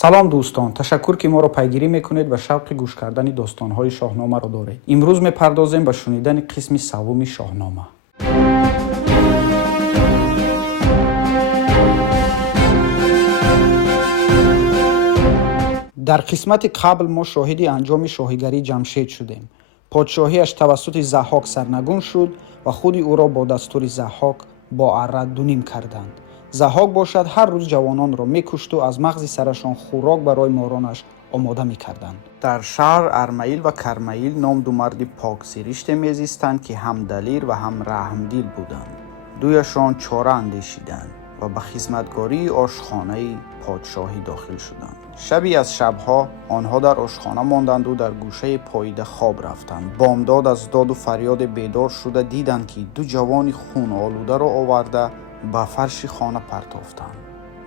салом дӯстон, ташаккур ки моро пайгирӣ мекунед ва шавқи гӯш кардани достонҳои шоҳномаро доред. Имрӯз мепардозем ба шунидани қисми саввуми шоҳнома. дар қисмати қабл мо шоҳиди анҷоми шоҳигарии Ҷамшед шудем. подшоҳиаш тавассути Заҳок сарнагун шуд ва худи ӯро бо дастури Заҳок бо арра дуним карданд. Заҳок бошад ҳар рӯз ҷавононро мекушту аз мағзи сарашон хӯрок барои моронаш омода мекарданд. дар шаҳр Армаил ва Кармаил ном ду марди поксириште мезистанд ки ҳам далир ва ҳам раҳмдил буданд. дуяшон чора андешиданд ва ба хизматгории ошхонаи подшоҳӣ дохил шуданд. шаби аз шабҳо онҳо дар ошхона монданду дар гӯшаи поида хоб рафтанд. бомдод аз доду фарёде бедор шуда диданд ки ду ҷавони хунолударо оварда ба фарши хона партофтанд.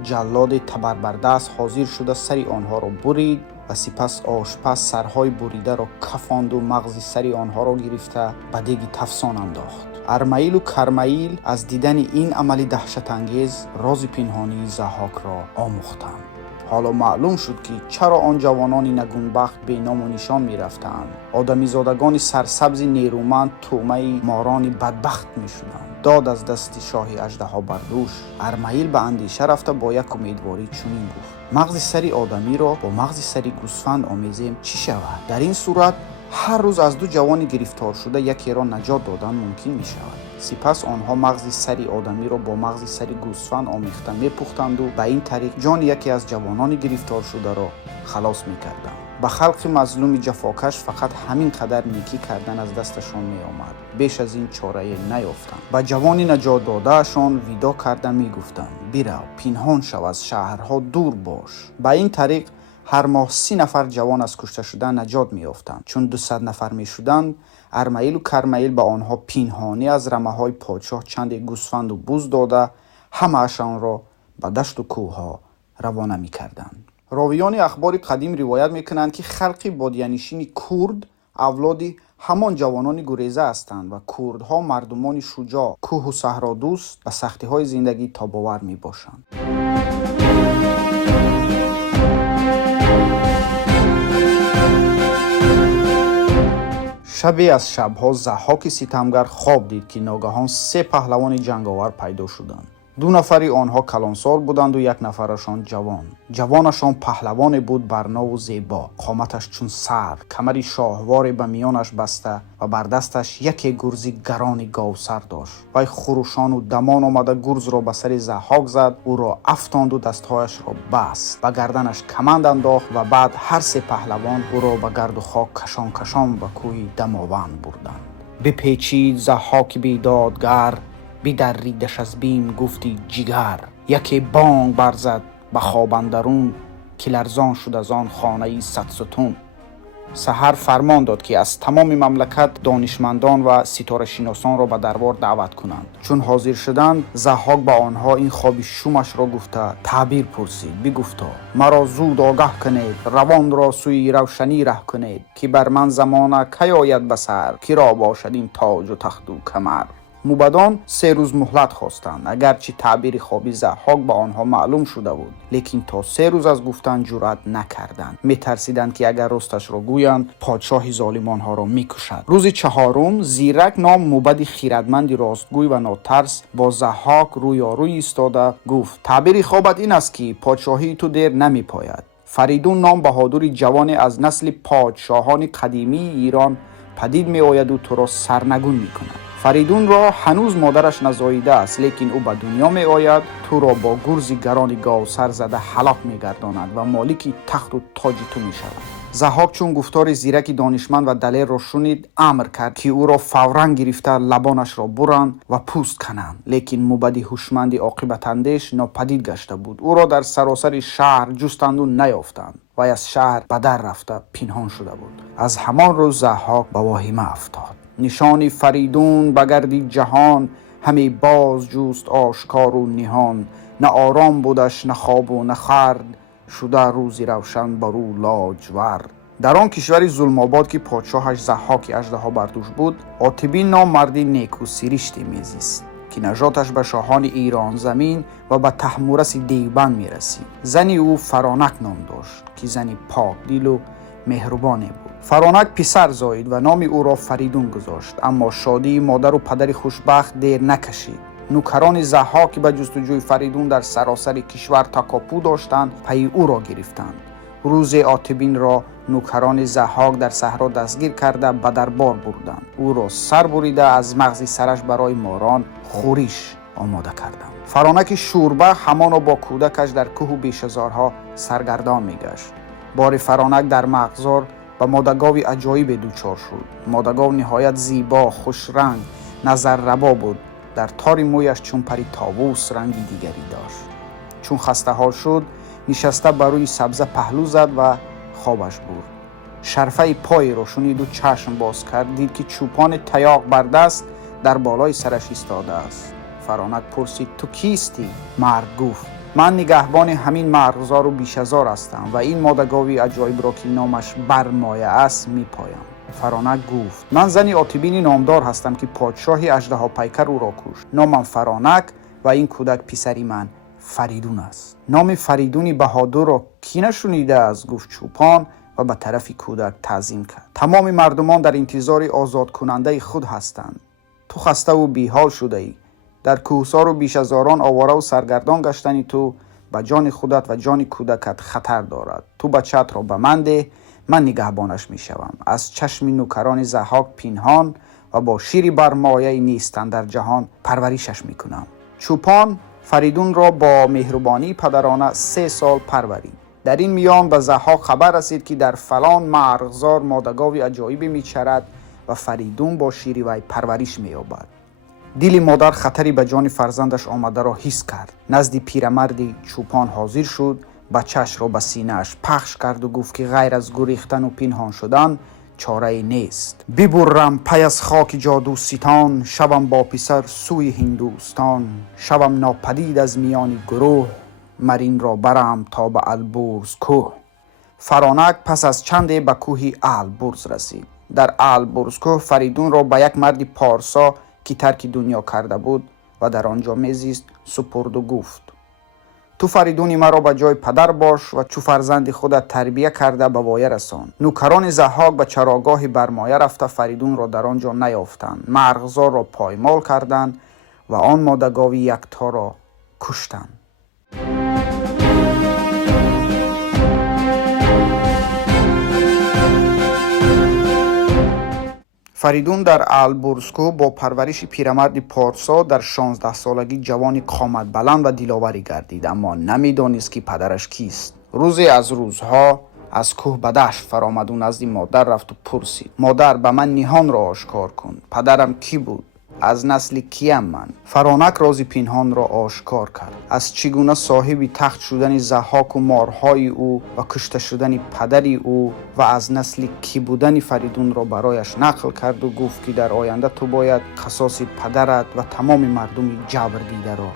ҷаллоди табарбардаст ҳозир шуда сари онҳоро бурид ва сипас ошпаз сарҳои буридаро кафонду мағзи сари онҳоро гирифта ба деги тафсон андохт. Армаилу Кармаил аз дидани ин амали даҳшатангез рози пинҳонии Заҳокро омӯхтанд. ҳоло маълум шуд ки чаро он ҷавонони нагунбахт беному нишон мерафтаанд. одамизодагони сарсабзи нерӯманд тӯъмаи морони бадбахт мешуданд. дод аз дасти шоҳи аждаҳо бардӯш. Армаил ба андеша рафта бо як умедворӣ чунин гуфт: мағзи сари одамиро бо мағзи сари гӯсфанд омезем чӣ шавад? дар ин сурат ҳар рӯз аз ду ҷавони гирифторшуда якеро наҷот додан мумкин мешавад. сипас онҳо мағзи сари одамиро бо мағзи сари гӯсфанд омехта мепухтанду ба ин тариқ ҷони яке аз ҷавонони гирифторшударо халос мекарданд. ба халқи мазлуми ҷафокаш фақат ҳамин қадар некӣ кардан аз дасташон меомад. беш аз ин чорае наёфтанд. ба ҷавони наҷотдодаашон видо карда мегуфтанд: бирав, пинҳон шав, аз шаҳрҳо дур бош. ба ин тариқ ҳар моҳ 30 нафар ҷавон аз кушта шудан наҷот меёфтанд. чун 200 нафар мешуданд, Армаилу Кармаил ба онҳо пинҳонӣ аз рамаҳои подшоҳ чанде гӯсфанду буз дода ҳамаашонро ба дашту кӯҳҳо равона мекарданд. ровиёни ахбори қадим ривоят мекунанд ки халқи бодиянишини курд авлоди ҳамон ҷавонони гуреза ҳастанд ва курдҳо мардумони шуҷоъ, кӯҳу саҳродӯст ва сахтиҳои зиндагӣ тобовар мебошанд. шабе аз шабҳо Заҳоки ситамгар хоб дид ки ногаҳон 3 паҳлавони ҷанговар пайдо шуданд. 2 нафари онҳо калонсол буданду 1 нафарашон ҷавон. ҷавонашон паҳлавоне буд барнову зебо, қоматаш чун сарв, камари шоҳворе ба миёнаш баста ва бар дасташ яке гурзи гарони говсар дошт. вай хурушону дамон омада гурзро ба сари Заҳок зад, ӯро афтонду дастҳояшро баст, ба гарданаш каманд андохт ва баъд ҳар 3 паҳлавон ӯро ба гарду хок кашон кашон ба кӯҳи Дамованд бурданд. бипечид Заҳоки бедодгар, бидаридаш аз бим гуфти ҷигар. яке бонг барзад ба хоб андарун, ки ларзон шуд аз он хонаи садсутун. саҳар фармон дод ки аз тамоми мамлакат донишмандон ва ситорашиносонро ба дарбор даъват кунанд. чун ҳозир шуданд, Заҳок ба онҳо ин хоби шумашро гуфта таъбир пурсид. бигуфто: маро зуд огаҳ кунед, равонро сӯи равшанӣ раҳ кунед, ки бар ман замона кай ояд ба сар, киро бошад ин тоҷу тахту камар. мубадон 3 рӯз муҳлат хостанд. агарчи таъбири хоби Заҳок ба онҳо маълум шуда буд, лекин то 3 рӯз аз гуфтан ҷуръат накарданд. метарсиданд ки агар росташро гӯянд, подшоҳи золимонҳоро мекушад. рӯзи 4 Зирак ном мубади хиратманди ростгӯй ва нотарс бо Заҳок рӯёрӯй истода гуфт: таъбири хобат ин аст ки подшоҳии ту дер намепояд. Фаридун ном баҳодури ҷавоне аз насли подшоҳони қадимии Ирон падид меояду туро сарнагун мекунад. фаридунро ҳанӯз модараш назоида аст, лекин ӯ ба дунё меояд, туро бо гурзи гарони говсар зада ҳалок мегардонад ва молики тахту тоҷи ту мешавад. Заҳок чун гуфтори зираки донишманд ва далерро шунид, амр кард ки ӯро фавран гирифта лабонашро буранд ва пӯст кананд. лекин мубади ҳушманди оқибатандеш нопадид гашта буд. ӯро дар саросари шаҳр ҷустанду наёфтанд. вай аз шаҳр ба дар рафта пинҳон шуда буд. аз ҳамон рӯз Заҳок ба воҳима афтод. нишони Фаридун ба гарди ҷаҳон ҳаме боз ҷуст ошкору ниҳон. на ором будаш, на хобу на хард, шуда рӯзи равшан бар ӯ лоҷвард. дар он кишвари Зулмобод ки подшоҳаш Заҳоки аждаҳо бардӯш буд, Отибин ном марди некусириште мезист. که نژادش به شاهان ایران زمین و به طهمورث دیوبند می رسید. زنی او فرانک نام داشت که زنی پاک دل و مهربانی بود. فرانک پسر زایید و نام او را فریدون گذاشت، اما شادی مادر و پدر خوشبخت دیر نکشید. نوکران ضحاک که به جستجوی فریدون در سراسر کشور تکاپو داشتند پی او را گرفتند. روز آتبین را نوکران ضحاک در صحرا دستگیر کرده به دربار بردند. او را سر بریده از مغز سرش برای ماران خورش آماده کردند. فرانک شوربه همان با کودکش در کوه بیشهزارها سرگردان میگشت. بار فرانک در مغزار به مادگاوی عجایب دوچار شد. مادگاو نهایت زیبا، خوش رنگ، نظر ربا بود. در تار مویش چون پری طاووس رنگی دیگری داشت. چون خسته حال شد نشسته بر روی سبزه پهلو زد و خوابش برد. شرفه پای را شنید و چشم باز کرد، دید که چوپان تیاق بر دست در بالای سرش ایستاده است. فرانک پرسید تو کیستی؟ مرد گفت من نگهبان همین مرغزار و بیشهزار هستم و این مادگاوی عجایب را که نامش برمایه است میپایم. فرانک گفت من زنی آتبین نامدار هستم که پادشاه اژدها پیکر او را کشت. نامم فرانک و این کودک پسری من فریدون است. نام فریدونی بهادر را کی نشنیده است؟ گفت چوپان و به طرف کودک تعظیم کرد. تمام مردمان در انتظار آزاد کننده خود هستند. تو خسته و بیحال شده ای. در کوهسار و بیشهزاران آواره و سرگردان گشتنی تو به جان خودت و جان کودکت خطر دارد. تو بچت را به من ده، من نگهبانش می شوم. از چشم نوکران ضحاک پنهان و با شیر برمایه نیستن در جهان پرورشش می کنم. چوپان فریدون را با مهربانی پدرانه 3 سال پرورید. در این میان به ضحاک خبر رسید که در فلان مرغزار مادگاوی عجایبی میچرد و فریدون با شیر وی پرورش مییابد. دل مادر خطری به جان فرزندش آمده را حس کرد. نزد پیرمردی چوپان حاضر شد، بچه‌اش را به سینه‌اش پخش کرد و گفت که غیر از گریختن و پنهان شدن چاره نیست. ببرم پی از خاک جادوستان، شوم با پسر سوی هندوستان. شوم ناپدید از میان گروه، مرین را برم تا به البرز کوه. فرانک پس از چندی به کوه البرز رسید. در البرز کوه فریدون را به یک مرد پارسا که ترک دنیا کرده بود و در آنجا میزیست سپرد و گفت تو فریدونی مرا به جای پدر باش و چو فرزند خودت تربیه کرده به وایه رسان. نوکران ضحاک به چراگاه برمایه رفته فریدون را در آنجا نیافتند. مرغزار را پایمال کردند و آن مادگاوی یکتا را کشتند. فریدون در البرزکو با پرورش پیرمرد پارسا در 16 سالگی جوانی قامت بلند و دلاوری گردید، اما نمیدانست که پدرش کیست. روزی از روزها از کوه به دشت فرآمد و نزد مادر رفت و پرسید مادر به من نهان را آشکار کن. پدرم کی بود؟ از نسل کیم من؟ فرانک راز پنهان را آشکار کرد. از چگونه صاحب تخت شدن ضحاک و مارهای او و کشته شدن پدری او و از نسل کی بودن فریدون را برایش نقل کرد و گفت که در آینده تو باید قصاص پدرت و تمام مردم جبر دیده را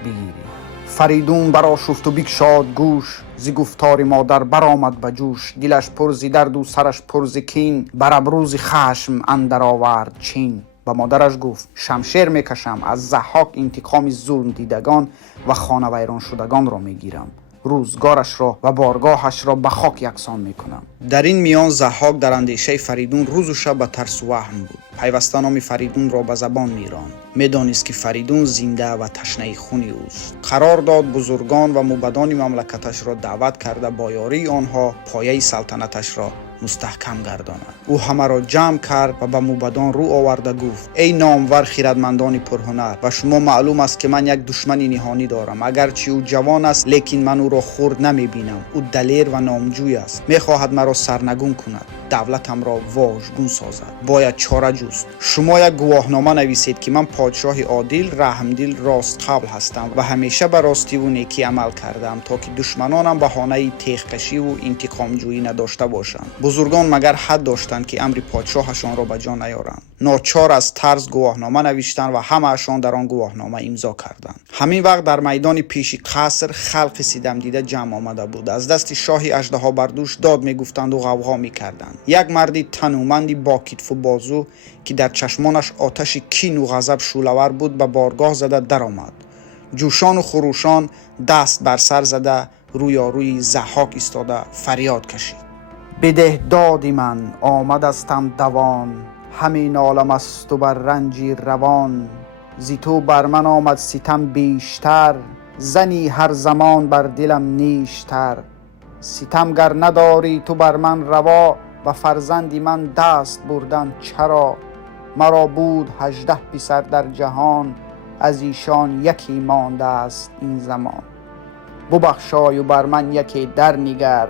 بگیری. فریدون برآشفت و بگشاد گوش، ز گفتار مادر برآمد به جوش. دلش پر ز درد و سرش پر ز کین، بر ابروز خشم اندر آورد چین. و مادرش گفت شمشیر میکشم، از ضحاک انتقام ظلم دیدگان و خانه ویران شدگان را میگیرم. روزگارش را و بارگاهش را به خاک یکسان میکنم. در این میان ضحاک در اندیشه فریدون روز و شب به ترس و وهم بود. پیوسته نام فریدون را به زبان میراند. میدانست که فریدون زنده و تشنه خون اوست. قرار داد بزرگان و موبدان مملکتش را دعوت کرده با یاری آنها پایه سلطنتش را مستحکم گرداند. او همه را جمع کرد و به موبدان رو آورده گفت ای نامور خردمندان پرهنر، و شما معلوم است که من یک دشمن نهانی دارم. اگرچه او جوان است لیکن من او را خرد نمیبینم. او دلیر و نامجوی است. میخواهد مرا سرنگون کند، دولتم را واژگون سازد. باید چاره جست. شما یک گواهنامه نویسید که من پادشاه عادل، رحمدل، راست قبل هستم و همیشه به راستی و نیکی عمل کردم تا که دشمنانم بهانه تیغ‌کشی و انتقام جویی نداشته باشند. بزرگان مگر حد داشتند که امر پادشاهشان را به جا نیارند. ناچار از طرز گواهنامه نوشتند و همه‌شان در آن گواهنامه امضا کردند. همین وقت در میدان پیش قصر خلق سیدم دیده جمع آمده بود. از دست شاه اژدها بردوش داد میگفتند و غوغا میکردند. یک مردی تنومندی با کتف و بازو که در چشمانش آتش کین و غضب شعله‌ور بود به بارگاه زده درآمد. جوشان و خروشان دست بر سر زده روی ضحاک ایستاده فریاد کشید: بده دادی من آمدستم دوان، همین عالم است و بر رنجی روان. زی تو بر من آمد ستم بیشتر، زنی هر زمان بر دلم نیشتر. ستم گر نداری تو بر من روا، و فرزندی من دست بردن چرا؟ مرا بود 18 پسر در جهان، از ایشان یکی مانده است این زمان. ببخشای و بر من یکی در نگر،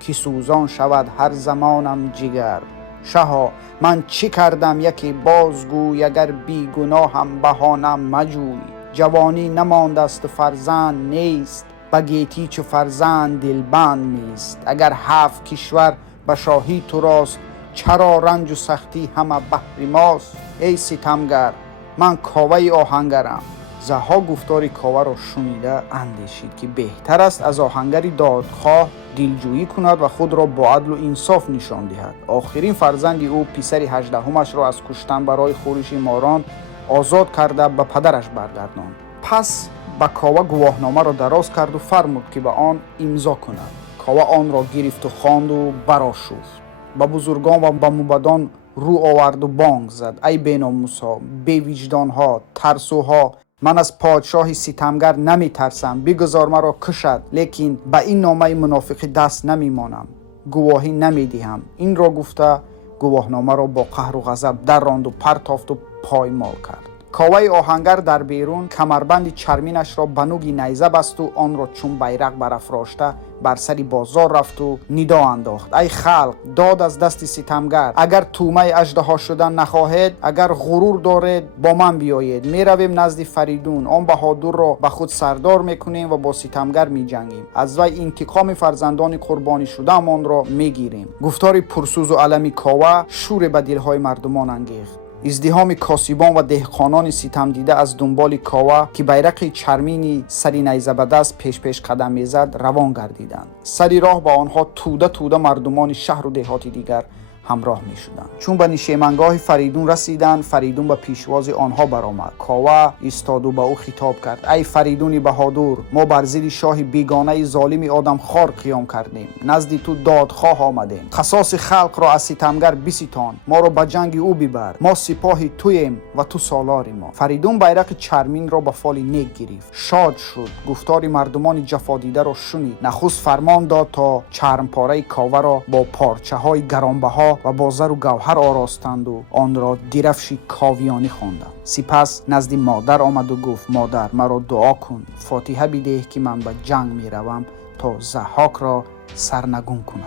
که سوزان شود هر زمانم جگر. شها من چی کردم یکی بازگوی، اگر بی گناهم بهانم مجوی. جوانی نمانده است فرزند نیست، بگیتی چو فرزند دلبند نیست. اگر 7 کشور به شاهی تو راست، چرا رنج و سختی همه بهر ماست. ای ستمگر من کاوه آهنگرم. ضحاک گفتار کاوه را شنیده اندیشید که بهتر است از آهنگری دادخواه دلجویی کند و خود را با عدل و انصاف نشان دهد. آخرین فرزند او پسر 18 را از کشتن برای خورش ماران آزاد کرده به پدرش برگرداند. پس به کاوه گواهنامه را دراز کرد و فرمود که به آن امضا کند. کاوه آن را گرفت و خواند و برآشفت. به بزرگان و به موبدان رو آورد و بانگ زد: ای بیناموس‌ها، بی وجدان‌ها، ترسوها، من از پادشاه ستمگر نمی ترسم. بگذار مرا کشد، لیکن به این نامه منافقی دست نمی مانم، گواهی نمی دهم. این را گفته گواهنامه را با قهر و غضب در راند و پرتافت و پایمال کرد. کاوه آهنگر در بیرون کمربند چرمینش را به نوک نیزه بست و آن را چون بیرق برافراشته بر سری بازار رفت و ندا انداخت: ای خلق، داد از دست ستمگر. اگر تومه اژدها شدن نخواهید، اگر غرور دارید، با من بیایید. می رویم نزد فریدون، آن بهادر را به خود سردار میکنیم و با ستمگر می جنگیم. از وی انتقام فرزندان قربانی شده مان را می گیریم. گفتار پرسوز و علمی کاوه شور به دلهای مردمان انگیخت. ازدحام کاسبان و دهقانان ستم دیده از دنبال کاوه که بیرق چرمینی سری نیزه به دست پیش قدم میزد روان گردیدند. سری راه با آنها توده مردمان شهر و دهات دیگر همراه می شدند. چون به نشیمنگاه فریدون رسیدند، فریدون به پیشواز آنها برآمد. کاوه ایستاد و به او خطاب کرد: ای فریدون بهادر، ما بر ضد شاه بیگانه ظالم آدم خوار قیام کردیم. نزد تو دادخواه آمدیم. قصاص خلق را از ستمگر بستان، ما را به جنگ او ببر. ما سپاه توییم و تو سالار ما. فریدون بیرق چرمین را به فال نیک گرفت، شاد شد. گفتار مردمان جفا دیده را شنید. نخست فرمان داد تا چرم پاره کاوه را با پارچه های گرانبها و با زر و گوهر آراستند و آن را درفشی کاویانی خواندند. سپس نزد مادر آمد و گفت: مادر، مرا دعا کن، فاتحه بده که من به جنگ می روم تا ضحاک را سرنگون کنم.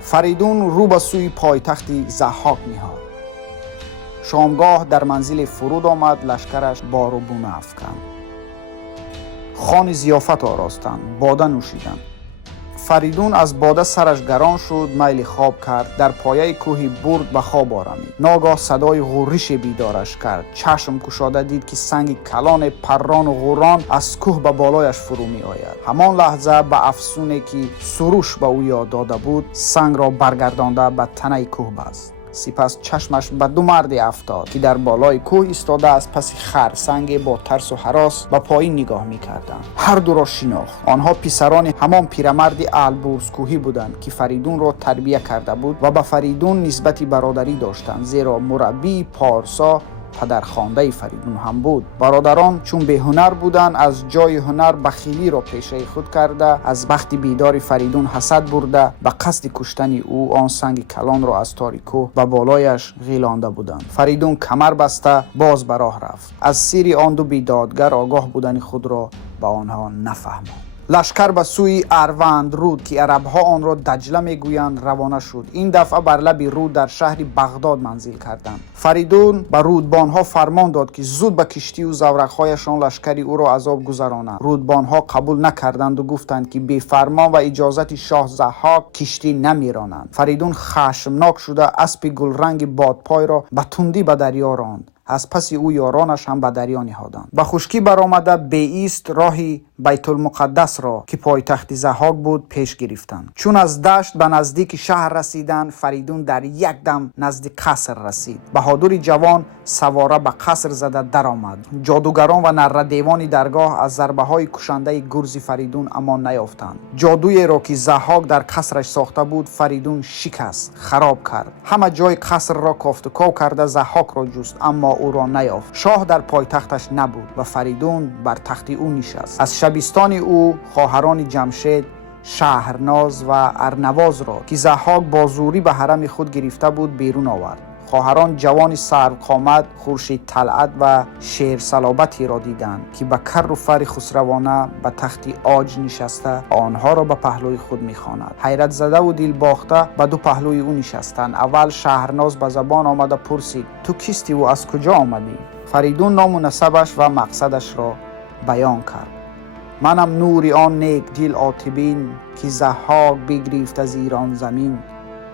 فریدون رو به سوی پایتخت ضحاک نهاد. شامگاه در منزل فرود آمد. لشکرش بار و بونه افکند. خوان ضیافت آراستند، باده نوشیدند. فریدون از باده سرش گران شد، میل خواب کرد. در پایه کوهی برد به خواب آرمید. ناگاه صدای غرش بیدارش کرد. چشم گشاده دید که سنگ کلان پران و غران از کوه به بالایش فرو می آید. همان لحظه به افسونی که سروش به او یاد داده بود، سنگ را برگردانده به تنه کوه بست. سپس چشمش به 2 مرد افتاد که در بالای کوه ایستاده از پس خرسنگ با ترس و هراس به پایین نگاه می‌کردند. هر دو را شناخت. آنها پسران همان پیرمرد البرز کوهی بودند که فریدون را تربیت کرده بود و به فریدون نسبتی برادری داشتند، زیرا مربی پارسا پدرخوانده فریدون هم بود. برادران چون به هنر بودند، از جای هنر بخیلی را پیشه خود کرده، از بخت بیدار فریدون حسد برده به قصد کشتن او آن سنگ کلان را از تاریکو و بالایش غیلانده بودند. فریدون کمر بسته باز به راه رفت. از سیر آن 2 بیدادگر آگاه بودن خود را به آنها نفهماند. لشکر به سوی اروند رود که عربها آن را دجله میگویند روانه شد. این دفعه بر لب رود در شهر بغداد منزل کردند. فریدون به رودبانها فرمان داد که زود به کشتی و زورقهایشان لشکری او را از آب گذرانند. رودبانها قبول نکردند و گفتند که بی فرمان و اجازت شاه ضحاک کشتی نمیرانند. فریدون خشمناک شده اسب گلرنگ بادپای را به تندی به دریا راند. از پس او یارانش هم به دریا نهادند. به خشکی برآمده بیست راهی بیت المقدس را که پایتخت ضحاک بود پیش گرفتند. چون از دشت به نزدیک شهر رسیدند، فریدون در یک دم نزد قصر رسید. بهادر جوان سواره به قصر زده درآمد. جادوگران و نردیوان درگاه از ضربه های کشنده گرز فریدون امان نیافتند. جادویی را که ضحاک در قصرش ساخته بود فریدون شکست، خراب کرد. همه جای قصر را کافت و کاو کرده ضحاک را جست، اما او را نیافت. شاه در پایتختش نبود و فریدون بر تخت او نشست. از شبستان او خواهران جمشید، شهرناز و ارنواز را که ضحاک با زوری به حرم خود گرفته بود بیرون آورد. خواهران جوان سروقامت، خورشید طلعت و شیر صلابتی را دیدند که به کر و فر خسروانه به تختی عاج نشسته آنها را به پهلوی خود می‌خواند. حیرت زده و دل باخته به دو پهلوی او نشستند. اول شهرناز به زبان آمده پرسید: تو کیستی و از کجا آمدی؟ فریدون نام و نسبش و مقصدش را بیان کرد. منم نور آن نیک دل عاتبین که ضحاک بگرفت از ایران زمین.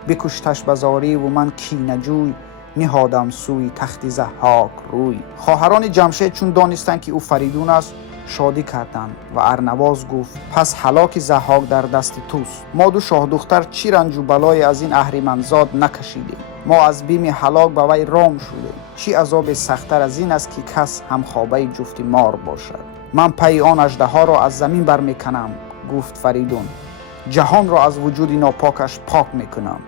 بکشتش بزاری و من کینه جوی، نهادم سوی تخت ضحاک روی. خواهران جمشید چون دانستند که او فریدون است شادی کردند و ارنواز گفت: پس هلاک ضحاک در دست توست. ما دو شاه دختر چی رنج و بلای از این اهریمنزاد نکشیدیم. ما از بیم هلاک به وی رام شدیم. چی عذاب سخت‌تر از این است که کس هم خوابه جفت مار باشد. من پی آن اژدها را از زمین برمیکنم، گفت فریدون. جهان را از وجود ناپاکش پاک میکنم.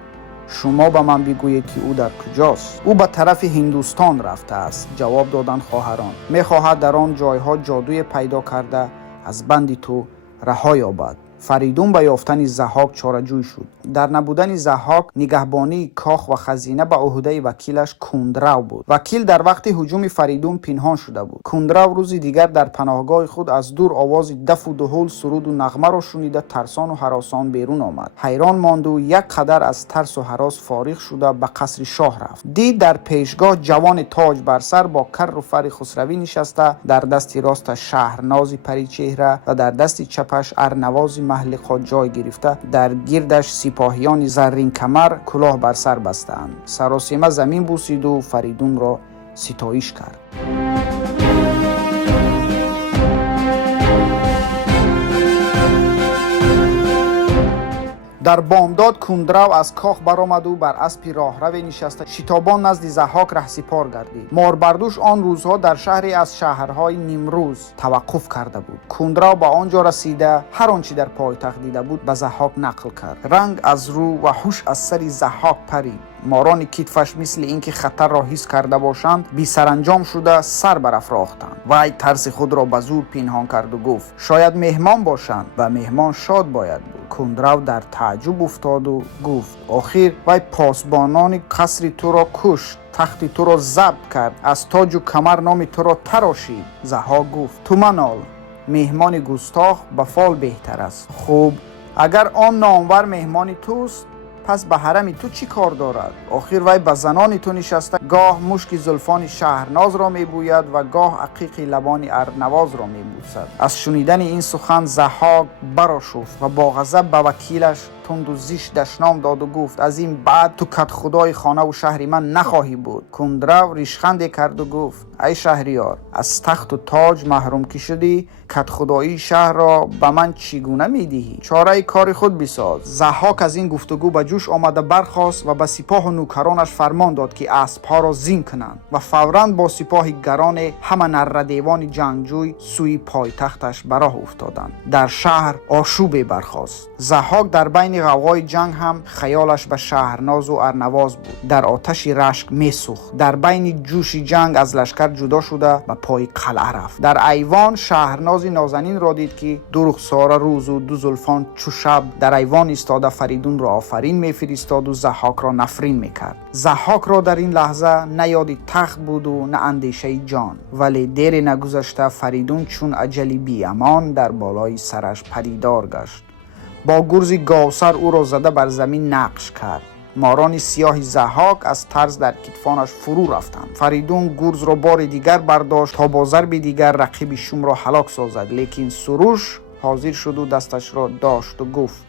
شما به من بگویید که او در کجاست؟ او به طرف هندوستان رفته است، جواب دادند خواهران. میخواهد در آن جایها جادوی پیدا کرده از بند تو رها یابد. فریدون به یافتن ضحاک چاره‌جوی شد. در نبودن ضحاک نگهبانی کاخ و خزینه به عهده وکیلش کندرو بود. وکیل در وقت هجوم فریدون پنهان شده بود. کندرو روزی دیگر در پناهگاه خود از دور آواز دف و دهل، سرود و نغمه را شنیده ترسان و هراسان بیرون آمد. حیران ماند و یک قدر از ترس و هراس فارغ شده به قصر شاه رفت. دید در پیشگاه جوان تاج بر سر با کر و فر خسروی نشسته، در دست راستش شهرناز پری چهره و در دست چپش ارنواز محلقات جای گرفته. در گردش سپاهیان زرین کمر کلاه بر سر بستند. سراسیمه زمین بوسید و فریدون را ستایش کرد. در بامداد کندرو از کاخ برآمد و بر اسبی راهرو نشسته شتابان نزد ضحاک رهسپار گردید. ماربردوش آن روزها در شهری از شهرهای نیمروز توقف کرده بود. کندرو به آنجا رسیده هر آنچه در پایتخت دیده بود به ضحاک نقل کرد. رنگ از رو و هوش از سر ضحاک پرید. ماران کتفش مثل اینکه خطر را حس کرده باشند بی سرانجام شده سر برافراختند. وی ترس خود را به زور پنهان کرد و گفت: شاید مهمان باشند و مهمان شاد باید بود. کندرو در تعجب افتاد و گفت: آخر وی پاسبانان قصر تو را کشت، تخت تو را ضبط کرد، از تاج و کمر نام تو را تراشید. ضحاک گفت: تو منال، مهمان گستاخ به فال بهتر است. خوب، اگر آن نامور مهمان توست پس به حرم تو چی کار دارد؟ آخر وی به زنان تو نشسته گاه مشک زلفان شهرناز را میبوید و گاه عقیق لبان ارنواز را میبوسد. از شنیدن این سخن ضحاک برآشفت و با غضب به وکیلش تند و زشت دشنام داد و گفت: از این بعد تو کت خدای خانه و شهر من نخواهی بود. کندرو ریشخندی کرد و گفت: ای شهریار، از تخت و تاج محروم که شدی، کت خدایی شهر را به من چگونه میدهی؟ چاره کار خود بساز. ضحاک از این گفتگو به جوش آمده برخاست و به سپاه و نوکرانش فرمان داد که اسبها را زین کنند و فوراً با سپاه گران همه نردیوان جنگجوی سوی پایتختش براه افتادند. در شهر آشوبی برخاست. ضحاک در بین غوغای جنگ هم خیالش به شهرناز و ارنواز بود. در آتش رشک میسوخت. در بین جوش جنگ از لشکر جدا شده به پای قلعه رفت. در ایوان شهرناز نازنین را دید که دو رخساره روز و دو زلفان چو شب در ایوان ایستاده فریدون را آفرین میفرستاد و ضحاک را نفرین میکرد. ضحاک را در این لحظه نه یادی تخت بود و نه اندیشه جان. ولی دیر نگذشته فریدون چون اجلی بی امان در بالای سرش پدیدار گشت. با گرزی گاوسر او را زده بر زمین نقش کرد. ماران سیاه ضحاک از ترس در کتفانش فرو رفتند. فریدون گرز را بار دیگر برداشت تا با ضرب دیگر رقیب شوم را هلاک سازد، لیکن سروش حاضر شد و دستش را داشت و گفت: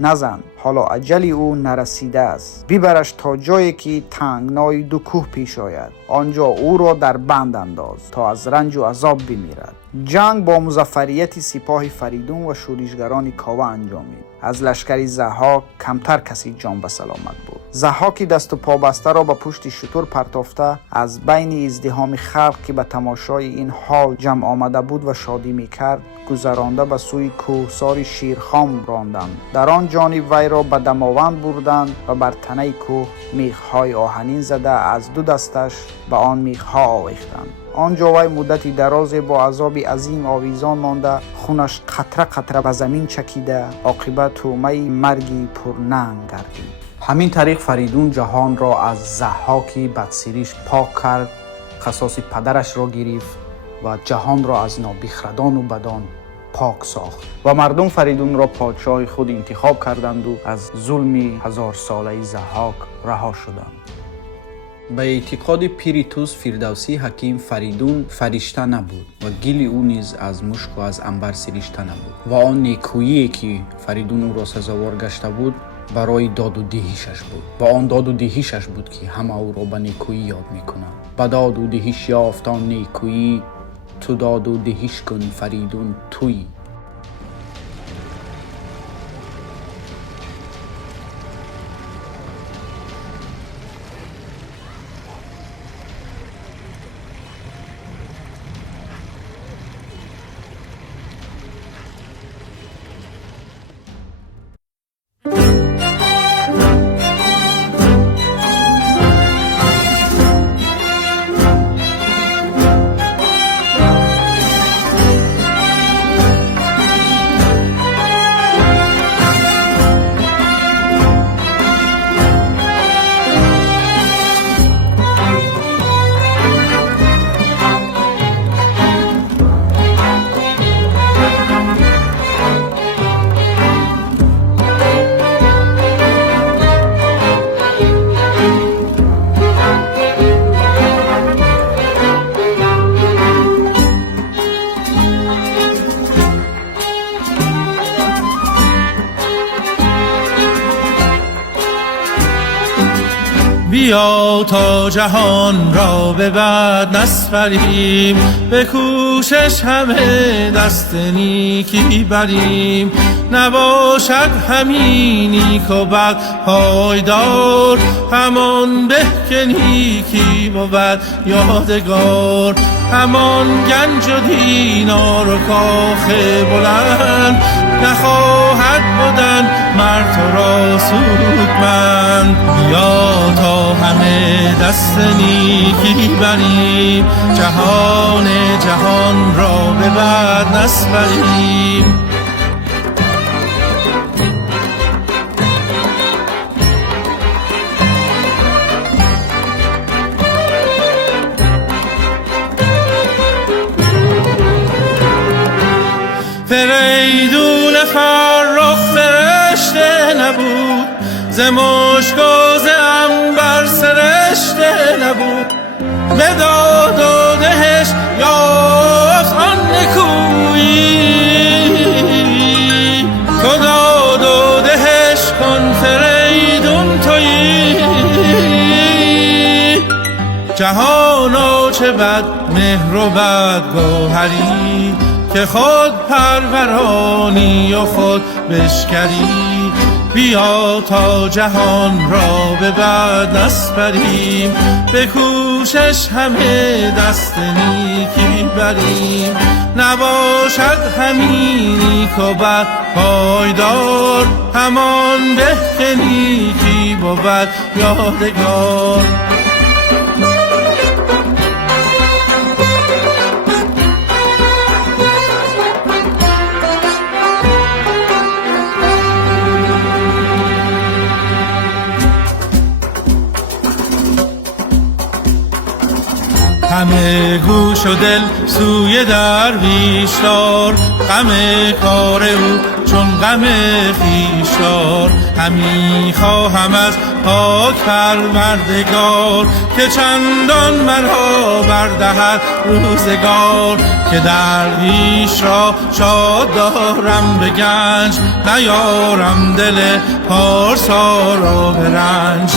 نزن، حالا اجل او نرسیده است. ببرش تا جایی که تنگنای دو کوه پیش آید، آنجا او را در بند انداز تا از رنج و عذاب بمیرد. جنگ با مظفریت سپاه فریدون و شورشگران کاوه انجامید. از لشکر ضحاک کمتر کسی جان به سلامت بود. ضحاک دست و پا بسته را به پشت شتر پرتافته از بین ازدحام خلق که به تماشای این حال جمع آمده بود و شادی میکرد گذرانده به سوی کوهسار شیرخام راندند. در آن جانب وی را به دماوند بردند و بر تنه کوه میخهای آهنین زده از دو دستش به آن میخها آویختند. آنجا وی مدتی درازی با عذاب عظیم آویزان مانده، خونش قطره قطره به زمین چکیده، عاقبت تومه مرگی پرننگ گردید. همین طریق فریدون جهان را از ضحاک بدسیریش پاک کرد، قصاص پدرش را گرفت و جهان را از نابخردان و بدان پاک ساخت و مردم فریدون را پادشاه خود انتخاب کردند و از ظلم 1000 ساله ضحاک رها شدند. به اعتقاد پیریتوس فردوسی حکیم فریدون فرشته نبود و گل او نیز از مشک و از عنبر سرشته نبود و آن نیکویی که فریدون او را سزاوار گشته بود برای داد و دهیشش بود و آن داد و دهیشش بود که همه او را به نیکویی یاد میکنند. به داد و دهیش یافت آن نیکویی، تو داد و دهیش کن فریدون تویی. بیا تا جهان را به بد نسپریم، به کوشش همه دست نیکی بریم. نباشد همین نیک و بد پایدار، همان به که نیکی بود یادگار. همان گنج و دینار و کاخ بلند، نخواهد بودن مرد تو را سودمند. بیا تا همه دست نیکی بریم، جهان را به بد نسپریم. فریدون فرخ فرشته نبود، ز مشک و ز عنبر سرشته نبود. به داد و دهش یافت آن نکویی، تو داد و دهش کن فریدون تویی. جهانا چه بد مهر و بد گوهری، که خود پرورانی و خود بشکری. بیا تا جهان را به بد نسپریم، به کوشش همه دست نیکی بریم. نباشد همین نیک و بد پایدار، همان به که نیکی بود یادگار. همه گوش و دل سوی درویش دار، غم کار او چون غم خویش دار. همی خواهم از ها پروردگار که چندان مرا بردهد روزگار که درویش را شاد دارم به گنج نیارم دل پارسا را به رنج